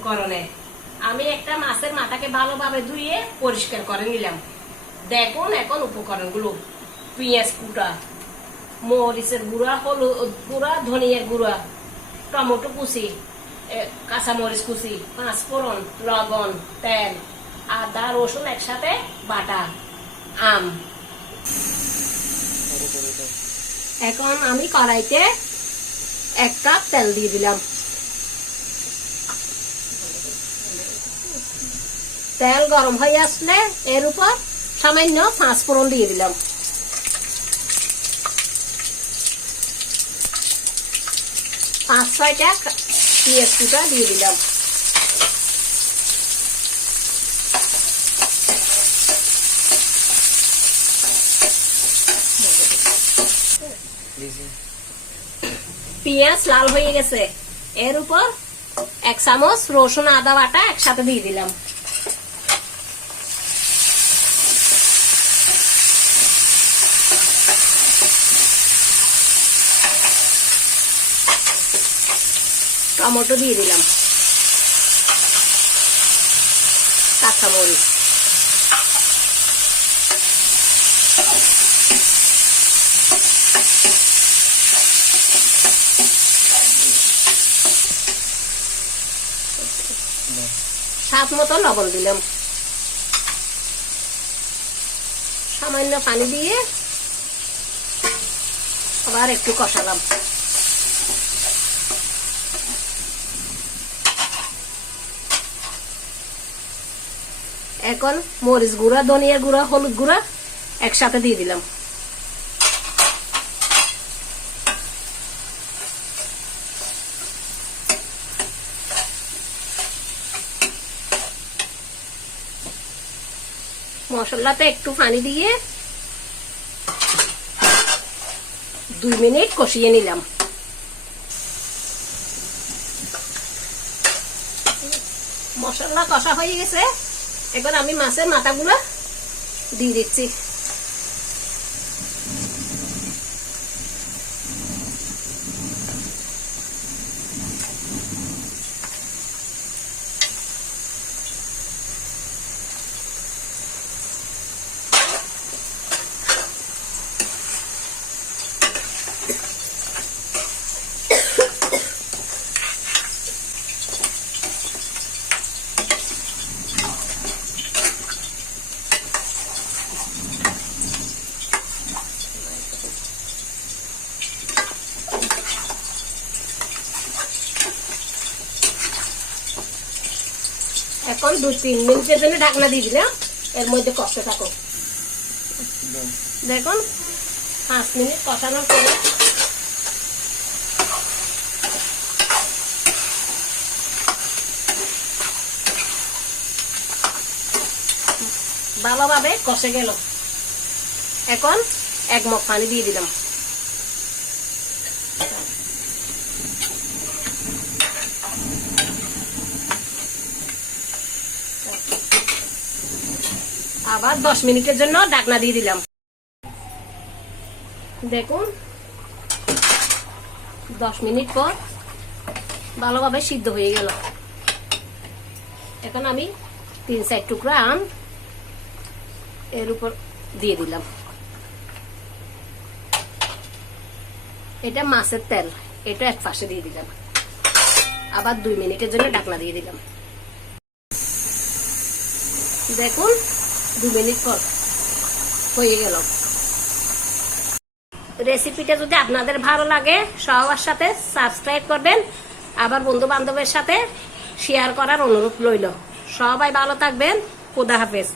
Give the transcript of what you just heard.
উপকরণে আমি একটা মাছের মাথাকে ভালোভাবে ধুয়ে পরিষ্কার করে নিলাম। দেখুন এখন উপকরণগুলো: পেঁয়াজ কুটা, মরিচের গুঁড়া, হলুদ গুঁড়া, ধনিয়ার গুঁড়া, টমেটো কুচি, কাঁচামরিচ কুচি, পাঁচফোড়ন, লবণ, তেল, আদা রসুন একসাথে বাটা, আম। এখন আমি কড়াইতে 1 কাপ তেল দিয়ে দিলাম। তেল গরম হয়ে আসলে এর উপর সামান্য পাঁচফোড়ন দিয়ে দিলাম। পাঁচ ছয়টা পেঁয়াজ কুচা দিয়ে দিলাম। পেঁয়াজ লাল হয়ে গেছে, এর উপর 1 চামচ রসুন আদা বাটা একসাথে দিয়ে দিলাম। টমেটো দিয়ে দিলাম, কাঁচামরিচ, স্বাদ মতো লবণ দিলাম। সামান্য পানি দিয়ে আবার একটু কষালাম। এখন মরিচ গুঁড়া, ধনিয়া গুঁড়া, হলুদ গুঁড়া একসাথে দিয়ে দিলাম। মশলাতে একটু পানি দিয়ে 2 মিনিট কষিয়ে নিলাম। মশলা কষা হয়ে গেছে, এখন আমি মাছের মাথাগুলো দিয়ে দিচ্ছি। এখন 2-3 মিনিটের জন্য ঢাকনা দিয়ে দিলাম, এর মধ্যে কষতে থাকো। দেখুন 5 মিনিট কষানোর পরে ভালোভাবে কষে গেল। এখন 1 মগ পানি দিয়ে দিলাম। আবার 10 মিনিটের জন্য ঢাকনা দিয়ে দিলাম। দেখুন 10 মিনিট পর ভালোভাবে সিদ্ধ হয়ে গেল। এখন আমি 3-4 টুকরা আম এর উপর দিয়ে দিলাম। এটা মাছের তেল, এটা এক পাশে দিয়ে দিলাম। আবার 2 মিনিটের জন্য ঢাকনা দিয়ে দিলাম। দেখুন 2 মিনিট পর হয়ে গেল। রেসিপিটা যদি আপনাদের ভালো লাগে সবার সাথে সাবস্ক্রাইব করবেন, আবার বন্ধু বান্ধবের সাথে শেয়ার করার অনুরোধ রইল। সবাই ভালো থাকবেন। খোদা হাফেজ।